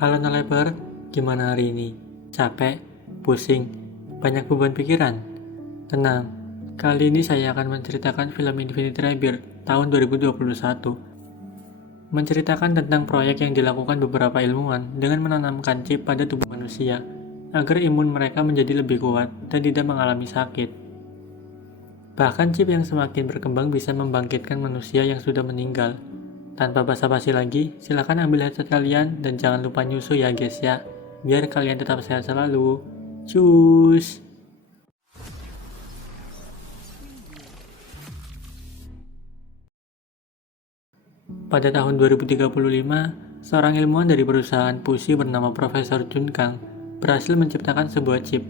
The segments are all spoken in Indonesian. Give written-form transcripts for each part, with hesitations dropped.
Halo Naleper, gimana hari ini? Capek? Pusing? Banyak beban pikiran? Tenang, kali ini saya akan menceritakan film Infinity Rebirth tahun 2021. Menceritakan tentang proyek yang dilakukan beberapa ilmuwan dengan menanamkan chip pada tubuh manusia agar imun mereka menjadi lebih kuat dan tidak mengalami sakit. Bahkan chip yang semakin berkembang bisa membangkitkan manusia yang sudah meninggal. Tanpa basa-basi lagi, silakan ambil headset kalian dan jangan lupa nyusu ya guys ya, biar kalian tetap sehat selalu. Cus! Pada tahun 2035, seorang ilmuwan dari perusahaan Pusi bernama Profesor Jun Kang berhasil menciptakan sebuah chip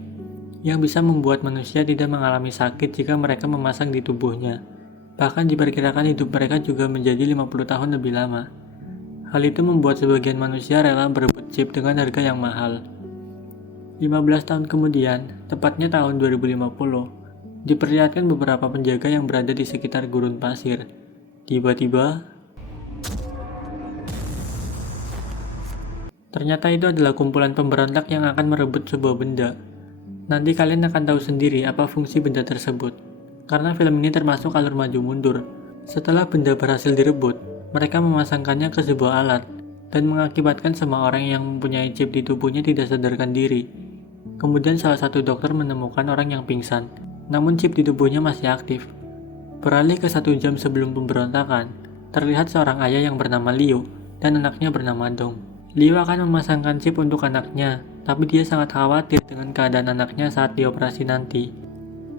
yang bisa membuat manusia tidak mengalami sakit jika mereka memasang di tubuhnya. Bahkan diperkirakan hidup mereka juga menjadi 50 tahun lebih lama. Hal itu membuat sebagian manusia rela berebut chip dengan harga yang mahal. 15 tahun kemudian, tepatnya tahun 2050, diperlihatkan beberapa penjaga yang berada di sekitar gurun pasir. Tiba-tiba, ternyata itu adalah kumpulan pemberontak yang akan merebut sebuah benda. Nanti kalian akan tahu sendiri apa fungsi benda tersebut. Karena film ini termasuk alur maju mundur. Setelah benda berhasil direbut, mereka memasangkannya ke sebuah alat dan mengakibatkan semua orang yang mempunyai chip di tubuhnya tidak sadarkan diri. Kemudian salah satu dokter menemukan orang yang pingsan, namun chip di tubuhnya masih aktif. Beralih ke 1 jam sebelum pemberontakan, terlihat seorang ayah yang bernama Liu dan anaknya bernama Dong. Liu akan memasangkan chip untuk anaknya, tapi dia sangat khawatir dengan keadaan anaknya saat dioperasi nanti.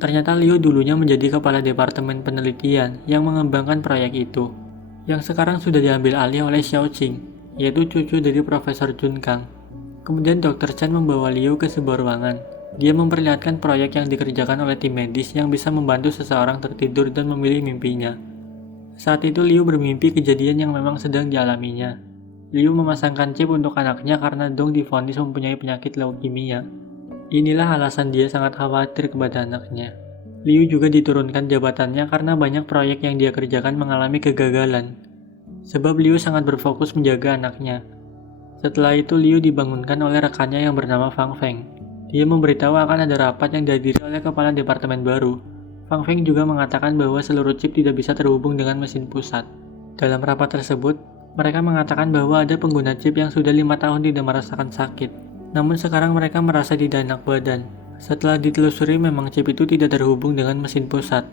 Ternyata Liu dulunya menjadi kepala departemen penelitian yang mengembangkan proyek itu, yang sekarang sudah diambil alih oleh Xiao Qing, yaitu cucu dari Profesor Jun Kang. Kemudian Dr. Chen membawa Liu ke sebuah ruangan. Dia memperlihatkan proyek yang dikerjakan oleh tim medis yang bisa membantu seseorang tertidur dan memilih mimpinya. Saat itu Liu bermimpi kejadian yang memang sedang dialaminya. Liu memasangkan chip untuk anaknya karena Dong divonis mempunyai penyakit leukemia. Inilah alasan dia sangat khawatir kepada anaknya. Liu juga diturunkan jabatannya karena banyak proyek yang dia kerjakan mengalami kegagalan. Sebab Liu sangat berfokus menjaga anaknya. Setelah itu Liu dibangunkan oleh rekannya yang bernama Fang Feng. Dia memberitahu akan ada rapat yang dihadiri oleh kepala departemen baru. Fang Feng juga mengatakan bahwa seluruh chip tidak bisa terhubung dengan mesin pusat. Dalam rapat tersebut, mereka mengatakan bahwa ada pengguna chip yang sudah 5 tahun tidak merasakan sakit. Namun sekarang mereka merasa tidak enak badan. Setelah ditelusuri memang chip itu tidak terhubung dengan mesin pusat.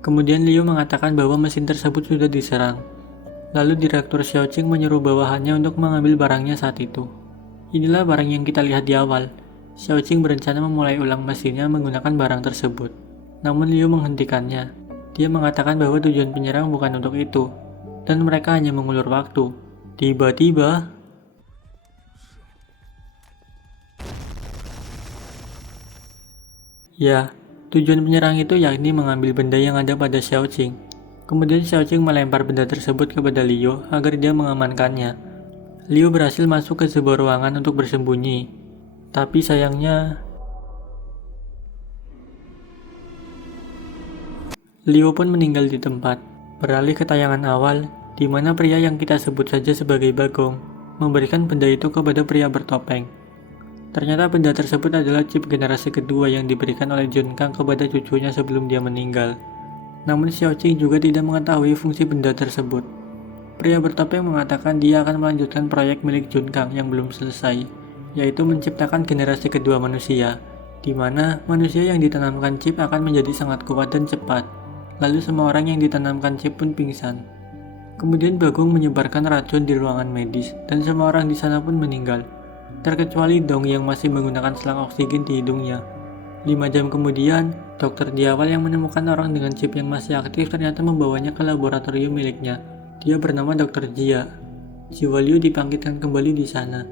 Kemudian Liu mengatakan bahwa mesin tersebut sudah diserang. Lalu Direktur Xiaoqing menyuruh bawahannya untuk mengambil barangnya saat itu. Inilah barang yang kita lihat di awal. Xiaoqing berencana memulai ulang mesinnya menggunakan barang tersebut. Namun Liu menghentikannya. Dia mengatakan bahwa tujuan penyerang bukan untuk itu, dan mereka hanya mengulur waktu. Tiba-tiba, ya, tujuan penyerang itu yakni mengambil benda yang ada pada Xiaoqing. Kemudian Xiaoqing melempar benda tersebut kepada Liu agar dia mengamankannya. Liu berhasil masuk ke sebuah ruangan untuk bersembunyi. Tapi sayangnya, Liu pun meninggal di tempat. Beralih ke tayangan awal, di mana pria yang kita sebut saja sebagai Bagong memberikan benda itu kepada pria bertopeng. Ternyata benda tersebut adalah chip generasi kedua yang diberikan oleh Jun Kang kepada cucunya sebelum dia meninggal. Namun Xiao Qing juga tidak mengetahui fungsi benda tersebut. Pria bertopeng mengatakan dia akan melanjutkan proyek milik Jun Kang yang belum selesai, yaitu menciptakan generasi kedua manusia, di mana manusia yang ditanamkan chip akan menjadi sangat kuat dan cepat. Lalu semua orang yang ditanamkan chip pun pingsan. Kemudian Bagong menyebarkan racun di ruangan medis dan semua orang di sana pun meninggal, terkecuali Dong yang masih menggunakan selang oksigen di hidungnya. 5 jam kemudian, dokter di awal yang menemukan orang dengan chip yang masih aktif ternyata membawanya ke laboratorium miliknya. Dia bernama Dr. Jia. Jiwa Liu dibangkitkan kembali di sana.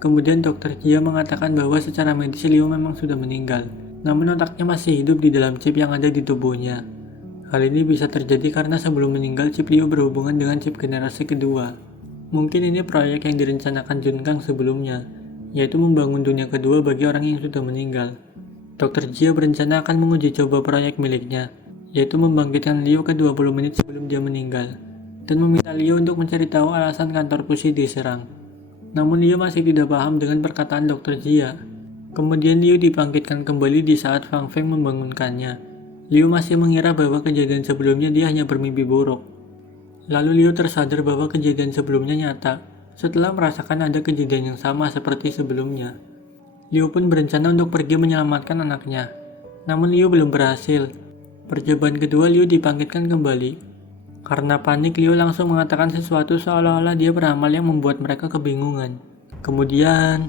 Kemudian Dr. Jia mengatakan bahwa secara medis Liu memang sudah meninggal, namun otaknya masih hidup di dalam chip yang ada di tubuhnya. Hal ini bisa terjadi karena sebelum meninggal chip Liu berhubungan dengan chip generasi kedua. Mungkin ini proyek yang direncanakan Jun Kang sebelumnya, yaitu membangun dunia kedua bagi orang yang sudah meninggal. Dr. Jia berencana akan menguji coba proyek miliknya, yaitu membangkitkan Liu ke 20 menit sebelum dia meninggal. dan meminta Liu untuk mencari tahu alasan kantor Pushi diserang. Namun Liu masih tidak paham dengan perkataan Dr. Jia. Kemudian Liu dibangkitkan kembali di saat Fang Feng membangunkannya. Liu masih mengira bahwa kejadian sebelumnya dia hanya bermimpi buruk. Lalu Liu tersadar bahwa kejadian sebelumnya nyata, setelah merasakan ada kejadian yang sama seperti sebelumnya. Liu pun berencana untuk pergi menyelamatkan anaknya. Namun Liu belum berhasil. Percobaan kedua Liu dibangkitkan kembali. Karena panik, Liu langsung mengatakan sesuatu seolah-olah dia beramal yang membuat mereka kebingungan. Kemudian,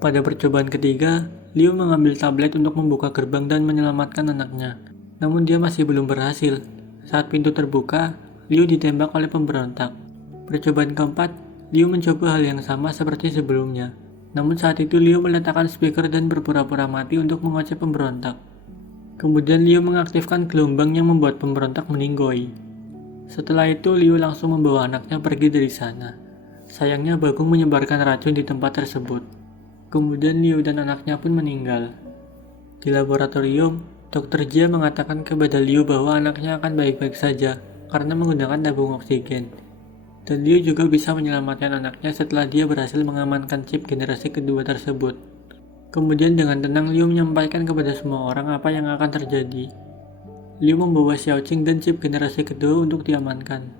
pada percobaan ketiga, Liu mengambil tablet untuk membuka gerbang dan menyelamatkan anaknya. Namun dia masih belum berhasil. Saat pintu terbuka, Liu ditembak oleh pemberontak. Percobaan keempat, Liu mencoba hal yang sama seperti sebelumnya. Namun saat itu Liu meletakkan speaker dan berpura-pura mati untuk mengoceh pemberontak. Kemudian Liu mengaktifkan gelombang yang membuat pemberontak meninggoy. Setelah itu Liu langsung membawa anaknya pergi dari sana. Sayangnya Bagong menyebarkan racun di tempat tersebut. Kemudian Liu dan anaknya pun meninggal. Di laboratorium, Dr. Jia mengatakan kepada Liu bahwa anaknya akan baik-baik saja karena menggunakan tabung oksigen. Dan Liu juga bisa menyelamatkan anaknya setelah dia berhasil mengamankan chip generasi kedua tersebut. Kemudian dengan tenang Liu menyampaikan kepada semua orang apa yang akan terjadi. Liu membawa Xiaoqing dan chip generasi kedua untuk diamankan.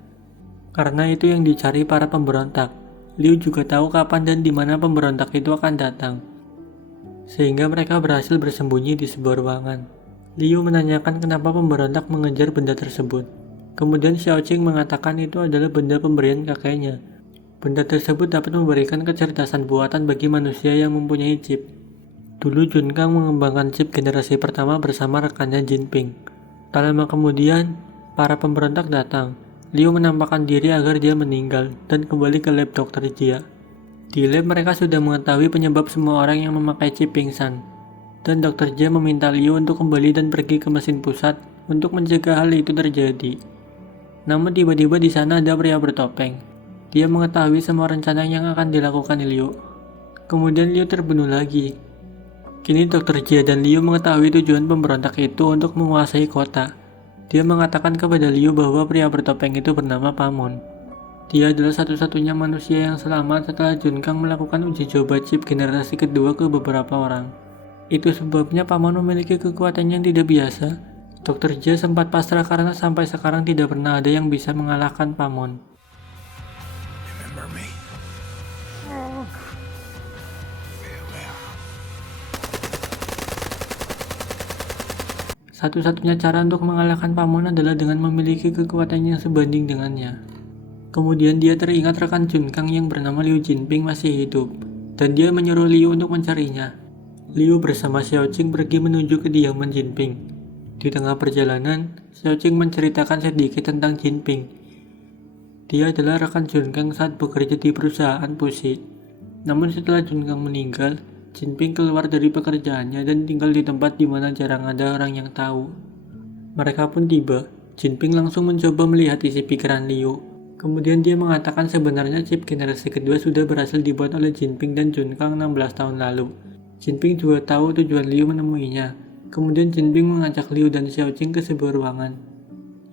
Karena itu yang dicari para pemberontak. Liu juga tahu kapan dan di mana pemberontak itu akan datang. Sehingga mereka berhasil bersembunyi di sebuah ruangan. Liu menanyakan kenapa pemberontak mengejar benda tersebut. Kemudian Xiaoqing mengatakan itu adalah benda pemberian kakeknya. Benda tersebut dapat memberikan kecerdasan buatan bagi manusia yang mempunyai chip. Dulu Junkang mengembangkan chip generasi pertama bersama rekannya Jinping. Tak lama kemudian, para pemberontak datang. Liu menampakkan diri agar dia meninggal dan kembali ke lab Dr. Jia. Di lab mereka sudah mengetahui penyebab semua orang yang memakai chip pingsan. Dan Dr. Jia meminta Liu untuk kembali dan pergi ke mesin pusat untuk mencegah hal itu terjadi. Namun tiba-tiba di sana ada pria bertopeng. Dia mengetahui semua rencana yang akan dilakukan Liu. Kemudian Liu terbunuh lagi. Kini Dr. Jia dan Liu mengetahui tujuan pemberontak itu untuk menguasai kota. Dia mengatakan kepada Liu bahwa pria bertopeng itu bernama Pamon. Dia adalah satu-satunya manusia yang selamat setelah Junkang melakukan uji coba chip generasi kedua ke beberapa orang. Itu sebabnya Pamon memiliki kekuatan yang tidak biasa. Dr. Jia sempat pasrah karena sampai sekarang tidak pernah ada yang bisa mengalahkan Pamon. Satu-satunya cara untuk mengalahkan Pamon adalah dengan memiliki kekuatan yang sebanding dengannya. Kemudian dia teringat rekan Junkang yang bernama Liu Jinping masih hidup, dan dia menyuruh Liu untuk mencarinya. Liu bersama Xiaoqing pergi menuju kediaman Jinping. Di tengah perjalanan, Xiaoqing menceritakan sedikit tentang Jinping. Dia adalah rekan Junkang saat bekerja di perusahaan Pushi. Namun setelah Junkang meninggal, Jinping keluar dari pekerjaannya dan tinggal di tempat di mana jarang ada orang yang tahu. Mereka pun tiba. Jinping langsung mencoba melihat isi pikiran Liu. Kemudian dia mengatakan sebenarnya chip generasi kedua sudah berhasil dibuat oleh Jinping dan Junkang 16 tahun lalu. Jinping juga tahu tujuan Liu menemuinya. Kemudian Jinping mengajak Liu dan Xiaoqing ke sebuah ruangan.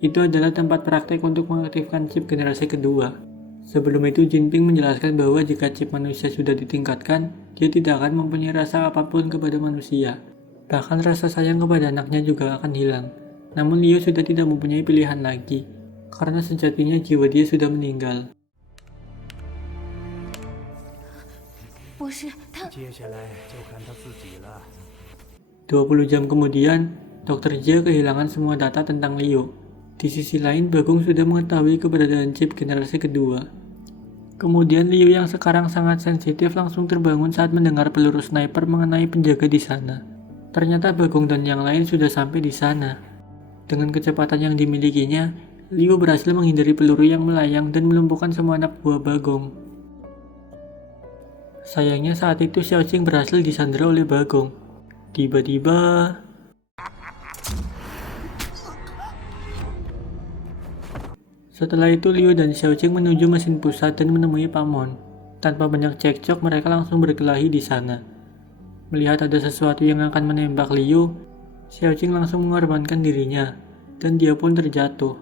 Itu adalah tempat praktek untuk mengaktifkan chip generasi kedua. Sebelum itu Jinping menjelaskan bahwa jika chip manusia sudah ditingkatkan, dia tidak akan mempunyai rasa apapun kepada manusia. Bahkan rasa sayang kepada anaknya juga akan hilang. Namun Liu sudah tidak mempunyai pilihan lagi, karena sejatinya jiwa dia sudah meninggal. 20 jam kemudian, Dr. Jia kehilangan semua data tentang Liu. Di sisi lain, Bagong sudah mengetahui keberadaan chip generasi kedua. Kemudian Liu yang sekarang sangat sensitif langsung terbangun saat mendengar peluru sniper mengenai penjaga di sana. Ternyata Bagong dan yang lain sudah sampai di sana. Dengan kecepatan yang dimilikinya, Liu berhasil menghindari peluru yang melayang dan melumpuhkan semua anak buah Bagong. Sayangnya saat itu Xiaoqing berhasil disandera oleh Bagong. Tiba-tiba, setelah itu Liu dan Xiaoqing menuju mesin pusat dan menemui Pamon. Tanpa banyak cekcok, mereka langsung berkelahi di sana. Melihat ada sesuatu yang akan menembak Liu, Xiaoqing langsung mengorbankan dirinya. dan dia pun terjatuh.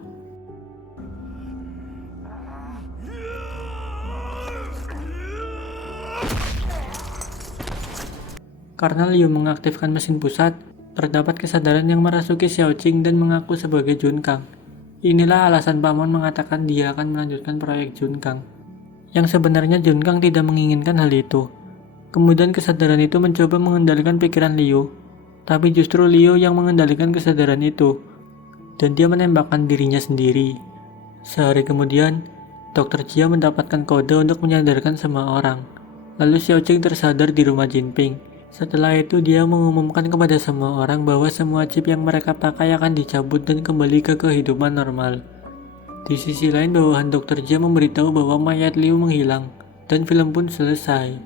Karena Liu mengaktifkan mesin pusat, terdapat kesadaran yang merasuki Xiaoqing dan mengaku sebagai Junkang. Inilah alasan Paimon mengatakan dia akan melanjutkan proyek Junkang. Yang sebenarnya Junkang tidak menginginkan hal itu. Kemudian kesadaran itu mencoba mengendalikan pikiran Liu, tapi justru Liu yang mengendalikan kesadaran itu, dan dia menembakkan dirinya sendiri. Sehari kemudian, Dr. Jia mendapatkan kode untuk menyadarkan semua orang. Lalu Xiaoqing tersadar di rumah Jinping. Setelah itu dia mengumumkan kepada semua orang bahwa semua chip yang mereka pakai akan dicabut dan kembali ke kehidupan normal. Di sisi lain, bawahan Dr. Jia memberitahu bahwa mayat Liu menghilang, dan film pun selesai.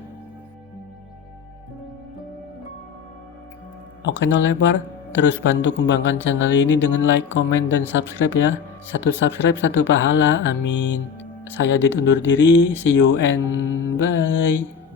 Oke Nolepar, terus bantu kembangkan channel ini dengan like, komen, dan subscribe ya. Satu subscribe, satu pahala, amin. Saya Dit undur diri, see you and bye.